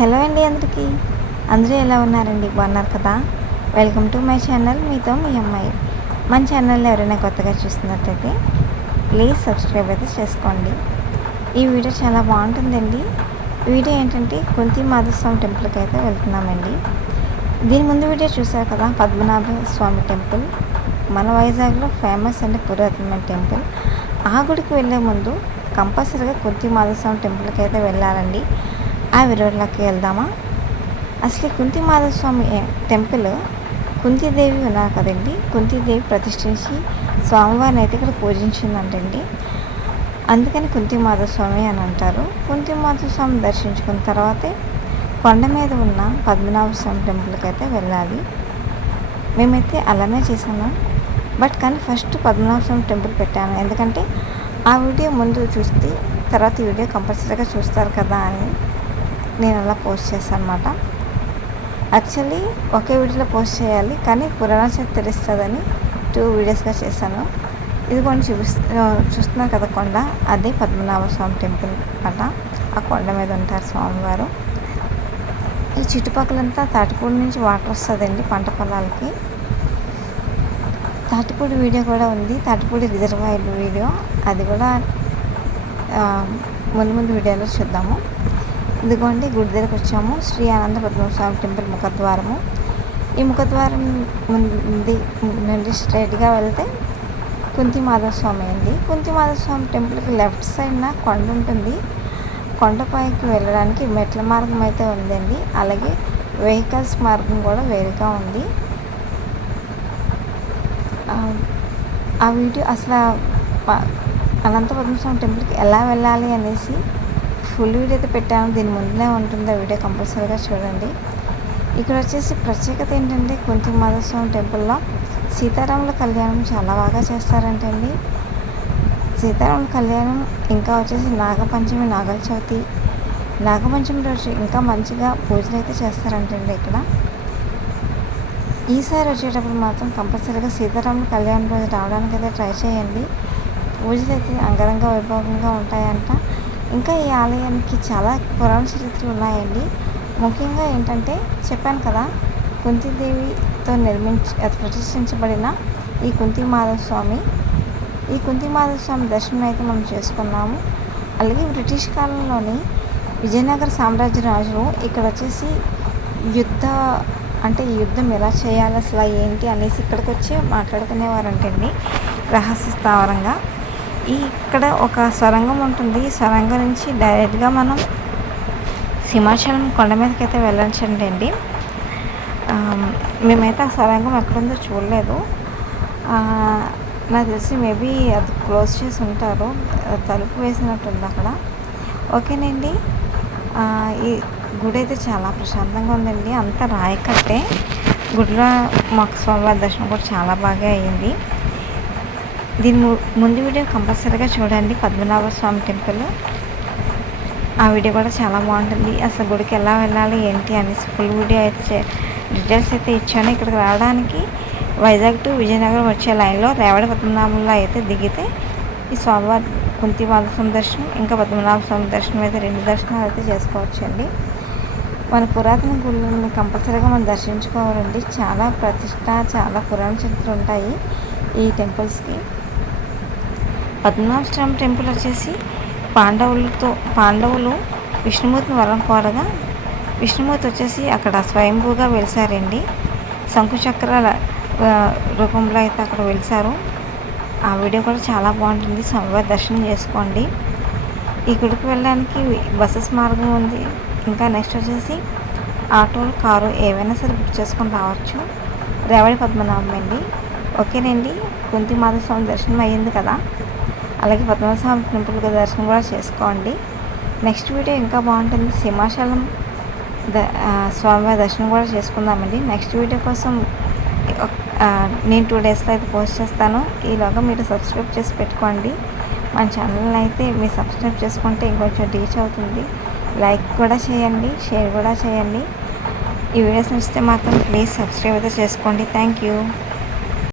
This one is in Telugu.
హలో అండి అందరికీ. అందరూ ఎలా ఉన్నారండి? బాగున్నారు కదా? Welcome to my channel. మీతో మీ అమ్మాయి. మన ఛానల్లో ఎవరైనా కొత్తగా చూస్తున్నట్లయితే ప్లీజ్ సబ్స్క్రైబ్ అయితే చేసుకోండి. ఈ వీడియో చాలా బాగుంటుందండి. వీడియో ఏంటంటే కుంతి మాధవస్వామి టెంపుల్కి అయితే వెళ్తున్నామండి. దీని ముందు వీడియో చూసారు కదా? పద్మనాభ స్వామి టెంపుల్. మన వైజాగ్లో ఫేమస్ అండ్ పురాతనమైన టెంపుల్. ఆ గుడికి వెళ్ళే ముందు కంపల్సరీగా కుంతి మాధవస్వామి టెంపుల్కి అయితే వెళ్ళాలండి. ఆ వివరాలకి వెళ్దామా? అసలు కుంతి మాధవస్వామి టెంపుల్ కుంతీదేవి ఉన్నారు కదండి కుంతీదేవి ప్రతిష్ఠించి స్వామివారిని అయితే ఇక్కడ పూజించిందంటండి. అందుకని కుంతి మాధవస్వామి అని అంటారు. కుంతి మాధవస్వామి దర్శించుకున్న తర్వాతే కొండ మీద ఉన్న పద్మనాభ స్వామి టెంపుల్కి అయితే వెళ్ళాలి. మేమైతే అలానే చేసాము బట్ కానీ ఫస్ట్ పద్మనాభ స్వామి టెంపుల్ పెట్టాను ఎందుకంటే ఆ వీడియో ముందు చూస్తే తర్వాత ఈ వీడియో కంపల్సరీగా చూస్తారు కదా అని నేను అలా పోస్ట్ చేస్తాను అనమాట యాక్చువల్లీ ఒకే వీడియోలో పోస్ట్ చేయాలి కానీ పురాణ చేతి తెలుస్తుందని టూ వీడియోస్గా చేశాను. ఇది కొన్ని చూపిస్తు చూస్తున్నారు కదా కొండ అదే పద్మనాభ స్వామి టెంపుల్ అట. ఆ కొండ మీద ఉంటారు స్వామివారు. ఈ చుట్టుపక్కలంతా తాటిపూడి నుంచి వాటర్ వస్తుందండి పంట పొలాలకి. తాటిపూడి వీడియో కూడా ఉంది. Tatipudi reservoir video. అది కూడా ముందు ముందు వీడియోలో చూద్దాము. ఇదిగోండి గుడి దగ్గరకు వచ్చాము. శ్రీ ఆనంద పద్మస్వామి టెంపుల్ ముఖద్వారము. ఈ ముఖద్వారం ఉంది నుండి స్ట్రైట్గా వెళ్తే కుంతి మాధవస్వామి అండి. కుంతి మాధవస్వామి టెంపుల్కి లెఫ్ట్ సైడ్న కొండ ఉంటుంది. కొండపైకి వెళ్ళడానికి మెట్ల మార్గం అయితే ఉందండి. అలాగే వెహికల్స్ మార్గం కూడా వేరుగా ఉంది. ఆ వీడియో అసలు అనంత పద్మస్వామి టెంపుల్కి ఎలా వెళ్ళాలి అనేసి ఫుల్ వీడియో అయితే పెట్టాను దీని ముందునే ఉంటుంది ఆ వీడియో కంపల్సరీగా చూడండి. ఇక్కడ వచ్చేసి ప్రత్యేకత ఏంటంటే కొంచెం మాధవస్వామి టెంపుల్లో సీతారాముల కళ్యాణం చాలా బాగా చేస్తారంటండి. సీతారాముల కళ్యాణం ఇంకా వచ్చేసి నాగపంచమి నాగల చవితి నాగపంచమి రోజు ఇంకా మంచిగా పూజలు అయితే చేస్తారంటండి ఇక్కడ. ఈసారి వచ్చేటప్పుడు మాత్రం కంపల్సరీగా సీతారాముల కళ్యాణం రోజు రావడానికి అయితే ట్రై చేయండి. పూజలు అయితే అంగరంగ వైభవంగా ఉంటాయంట. ఇంకా ఈ ఆలయానికి చాలా పురాణ చరిత్రలు ఉన్నాయండి. ముఖ్యంగా ఏంటంటే చెప్పాను కదా కుంతిదేవితో నిర్మించి ప్రతిష్ఠించబడిన ఈ కుంతి మాధవ స్వామి ఈ కుంతి మాధవ స్వామి దర్శనం అయితే మనం చేసుకున్నాము. అలాగే బ్రిటిష్ కాలంలోని విజయనగర సామ్రాజ్య రాజులు ఇక్కడ వచ్చేసి యుద్ధ అంటే యుద్ధం ఎలా చేయాలి అసలు ఏంటి అనేసి ఇక్కడికి వచ్చి మాట్లాడుకునేవారంటండి. రహస్య స్థావరంగా. ఇక్కడ ఒక సొరంగం ఉంటుంది. ఈ సొరంగం నుంచి డైరెక్ట్గా మనం సింహాచలం కొండ మీదకి అయితే వెళ్ళొచ్చండి అండి. మేమైతే ఆ సొరంగం ఎక్కడుందో చూడలేదు. నాకు తెలిసి మేబీ అది క్లోజ్ చేసి ఉంటారు. తలుపు వేసినట్టుంది అక్కడ. ఓకేనండి. ఈ గుడి అయితే చాలా ప్రశాంతంగా ఉందండి. అంత రాయి కట్టే గుడిలో మాకు స్వామివారి దర్శనం కూడా చాలా బాగా అయ్యింది. దీని ముందు వీడియో కంపల్సరీగా చూడండి పద్మనాభ స్వామి టెంపుల్. ఆ వీడియో కూడా చాలా బాగుంటుంది. అసలు గుడికి ఎలా వెళ్ళాలి ఏంటి అనేసి ఫుల్ వీడియో అయితే డీటెయిల్స్ అయితే ఇచ్చాను. ఇక్కడికి రావడానికి వైజాగ్ టు విజయనగరం వచ్చే లైన్లో రేవడ పద్మనాభంలో అయితే దిగితే ఈ స్వామివారి కుంతి స్వామి దర్శనం ఇంకా పద్మనాభ స్వామి దర్శనం అయితే రెండు దర్శనాలు అయితే చేసుకోవచ్చండి. మన పురాతన గుళ్ళని కంపల్సరీగా మనం దర్శించుకోవాలండి. చాలా ప్రతిష్ట చాలా పురాణ చరిత్ర ఉంటాయి ఈ టెంపుల్స్కి. పద్మనాభస్వామి టెంపుల్ వచ్చేసి పాండవులతో పాండవులు విష్ణుమూర్తిని వరం కోరగా విష్ణుమూర్తి వచ్చేసి అక్కడ స్వయంభూగా వెలిసారండి. శంకుచక్రాల రూపంలో అయితే అక్కడ వెలిసారు. ఆ వీడియో కూడా చాలా బాగుంటుంది. స్వామివారి దర్శనం చేసుకోండి. ఈ గుడికి వెళ్ళడానికి బస్సెస్ మార్గం ఉంది. ఇంకా నెక్స్ట్ వచ్చేసి ఆటో కారు ఏవైనా సరే బుక్ చేసుకొని రావచ్చు. రేవడి పద్మనాభం అండి. ఓకేనండి. కుంతి మాధవస్వామి దర్శనం అయ్యింది కదా. అలాగే పద్మనాభస్వామి టెంపుల్ దర్శనం కూడా చేసుకోండి. నెక్స్ట్ వీడియో ఇంకా బాగుంటుంది. సింహాచలం ద స్వామివారి దర్శనం కూడా చేసుకుందామండి. నెక్స్ట్ వీడియో కోసం నేను టూ డేస్లో అయితే పోస్ట్ చేస్తాను. ఈలోగా మీరు సబ్స్క్రైబ్ చేసి పెట్టుకోండి. మన ఛానల్ని అయితే మీరు సబ్స్క్రైబ్ చేసుకుంటే ఇంకొంచెం రీచ్ అవుతుంది. లైక్ కూడా చేయండి షేర్ కూడా చేయండి. ఈ వీడియోస్ నచ్చితే మాత్రం ప్లీజ్ సబ్స్క్రైబ్ అయితే చేసుకోండి. Thank you.